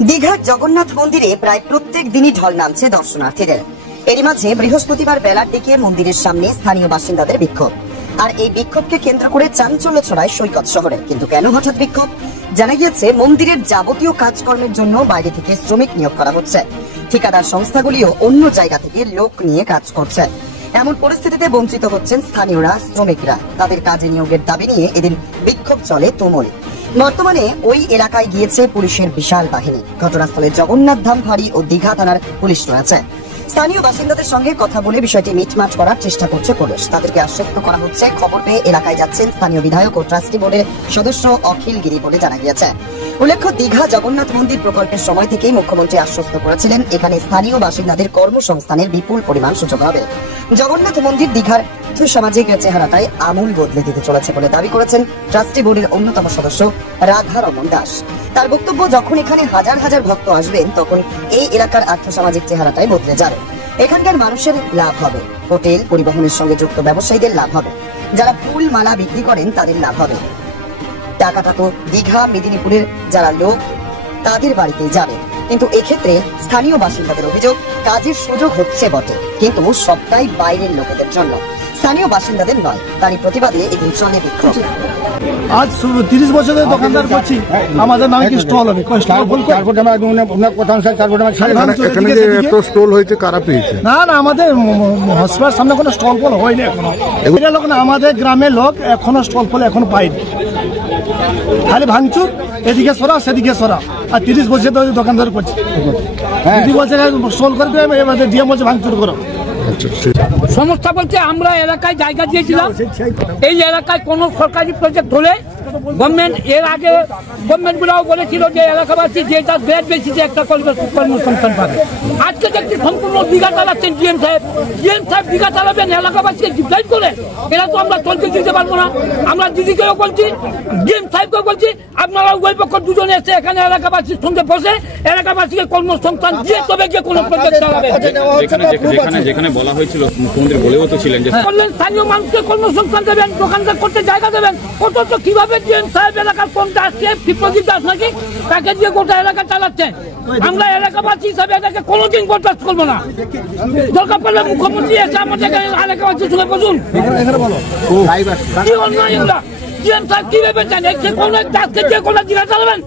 দীঘার জগন্নাথ মন্দিরে প্রায় প্রত্যেক দিনই ঢল নামছে দর্শনার্থীদের। এরই মাঝে বৃহস্পতিবার বেলার দিকে মন্দিরের সামনে স্থানীয় বাসিন্দাদের বিক্ষোভ। আর এই বিক্ষোভকে কেন্দ্র করে চাঞ্চল্য ছড়ায় সৈকত শহরে। কিন্তু কেন হঠাৎ বিক্ষোভ? জানা গিয়েছে, মন্দিরের যাবতীয় কাজকর্মের জন্য বাইরে থেকে শ্রমিক নিয়োগ করা হচ্ছে। ঠিকাদার সংস্থাগুলিও অন্য জায়গা থেকে লোক নিয়ে কাজ করছে। এমন পরিস্থিতিতে বঞ্চিত হচ্ছেন স্থানীয়রা, শ্রমিকরা। তাদের কাজে নিয়োগের দাবি নিয়ে এদিন বিক্ষোভ চলে তুমুল। বর্তমানে ওই এলাকায় গিয়েছে পুলিশের বিশাল বাহিনী। ঘটনাস্থলে জগন্নাথ ধাম ফাঁড়ি ও দীঘা থানার পুলিশ রয়েছে। স্থানীয় বাসিন্দাদের সঙ্গে কথা বলে বিষয়টি মিটমাট করার চেষ্টা করছে পুলিশ। তাদেরকে আশ্বস্ত করা হচ্ছে। খবর পেয়ে এলাকায় যাচ্ছেন স্থানীয় বিধায়ক ও ট্রাস্টি বোর্ডের সদস্য অখিল গিরি বলে জানা গিয়েছে। উল্লেখ্য, দীঘা জগন্নাথ মন্দির প্রকল্পের সময় থেকেই মুখ্যমন্ত্রী আশ্বস্ত করেছিলেন এখানে স্থানীয় বাসিন্দাদের কর্মসংস্থানের বিপুল পরিমাণ সুযোগ হবে। জগন্নাথ মন্দির দীঘার সামাজিক চেহারাটাই আমূল বদলে দিতে চলেছে বলে দাবি করেছেন ট্রাস্টি বোর্ডের অন্যতম সদস্য রাধা রমন দাস। তার বক্তব্য, যখন এখানে হাজার হাজার ভক্ত আসবেন তখন এই এলাকার আর্থসামাজিক চেহারাটাই বদলে যাবে। এখানকার মানুষের লাভ হবে, হোটেল পরিবহনের সঙ্গে যুক্ত ব্যবসায়ীদের লাভ হবে, যারা ফুল মালা বিক্রি করেন তাদের লাভ হবে। টাকাটা তো দীঘা মেদিনীপুরের যারা লোক তাদের বাড়িতেই যাবে। কিন্তু এক্ষেত্রে স্থানীয় বাসিন্দাদের অভিযোগ, কাজের সুযোগ হচ্ছে বটে, কিন্তু সবটাই বাইরের লোকেদের জন্য, স্থানীয় বাসিন্দাদের নয়। তারই প্রতিবাদে এদিন চলে বিক্ষোভ। আজ 30 বছরের দোকানদার করছি, আমাদের নামে কি স্টল হবে? না না, আমাদের হসপিটাল সামনে কোনো স্টল ফল হয়নি এখনো। এটা লোক না, আমাদের গ্রামের লোক এখনো স্টল ফল এখনো পাইনি। খালি ভাঙচুর, এদিকে সরা সেদিকে সরা। আর 30 বছর ধরে দোকানদার করছি, দিদি বলছে স্টল করে দেবে, এবার ডিএম বলছে ভাঙচুর করো। সমস্যা বলতে আমরা এলাকায় জায়গা দিয়েছিলাম। এই এলাকায় কোন সরকারি প্রজেক্ট হলে গভর্নমেন্ট, এর আগে গভর্নমেন্ট গুলাও বলেছিল যে এলাকাবাসী যেটা বেড বেশি একটা কর্মসংস্থান পাবে। আজকে দেখছি সম্পূর্ণ দীঘা চালাচ্ছেন ডিএম সাহেব। ডিএম সাহেব দীঘা চালাবেন এলাকাবাসীকে ডিপ্লাইড করে, এরা তো আমরা চলতে দিতে পারবো না। আমরা দিদিকেও বলছি, ডিএম সাহেবকেও বলছি, আপনারা উভয় পক্ষ দুজনে এসে এখানে এলাকাবাসীর সঙ্গে বসে এলাকাবাসীকে কর্মসংস্থান দিয়ে তবে যে কোনো প্রজেক্ট চালাবে। যেখানে বলা হয়েছিল, মুখ্যমন্ত্রী বলেও তো ছিলেন যে বললেন স্থানীয় মানুষকে কর্মসংস্থান দেবেন, দোকানদার করতে জায়গা দেবেন। অথচ কিভাবে ডিএম সাহেব এলাকার কোন দাসকে, বিপ্লবী দাস নাকি, তাকে দিয়ে গোটা এলাকা চালাচ্ছেন। আমরা এলাকাবাসী হিসাবে এটাকে কোনোদিন বরদাস্ত করবো না। দরকার পড়লে মুখ্যমন্ত্রী এসে আমাদের এলাকাবাসীর সঙ্গে বসুন। কি অন্যায় এগুলা? ডিএম সাহেব কি ভেবেছেন কোন দাসকে দিয়ে কোনো জিনিস চালাবেন?